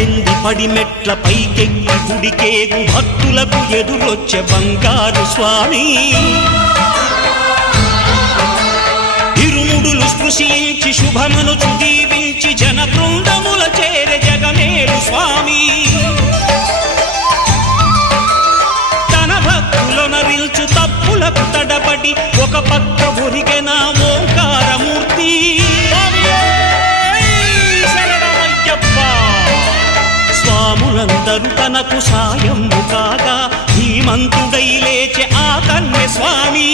పద్దెంది పడిమెట్ల పైకెక్కి గుడికేగు భక్తులకు ఎదురొచ్చే బంగారు స్వామి ఇరుముడులు స్పృశించి శుభమును దీవించి జన బృందముల చేరే జగమేలు స్వామి తన భక్తులొనరిల్చు తప్పులకు తడబడి ఒక పక్క ఒరిగెన ఓంకారమూర్తి స్వాములందరూ తనకు సాయము కాగా ధీమంతుడై లేచె ఆ కన్య స్వామి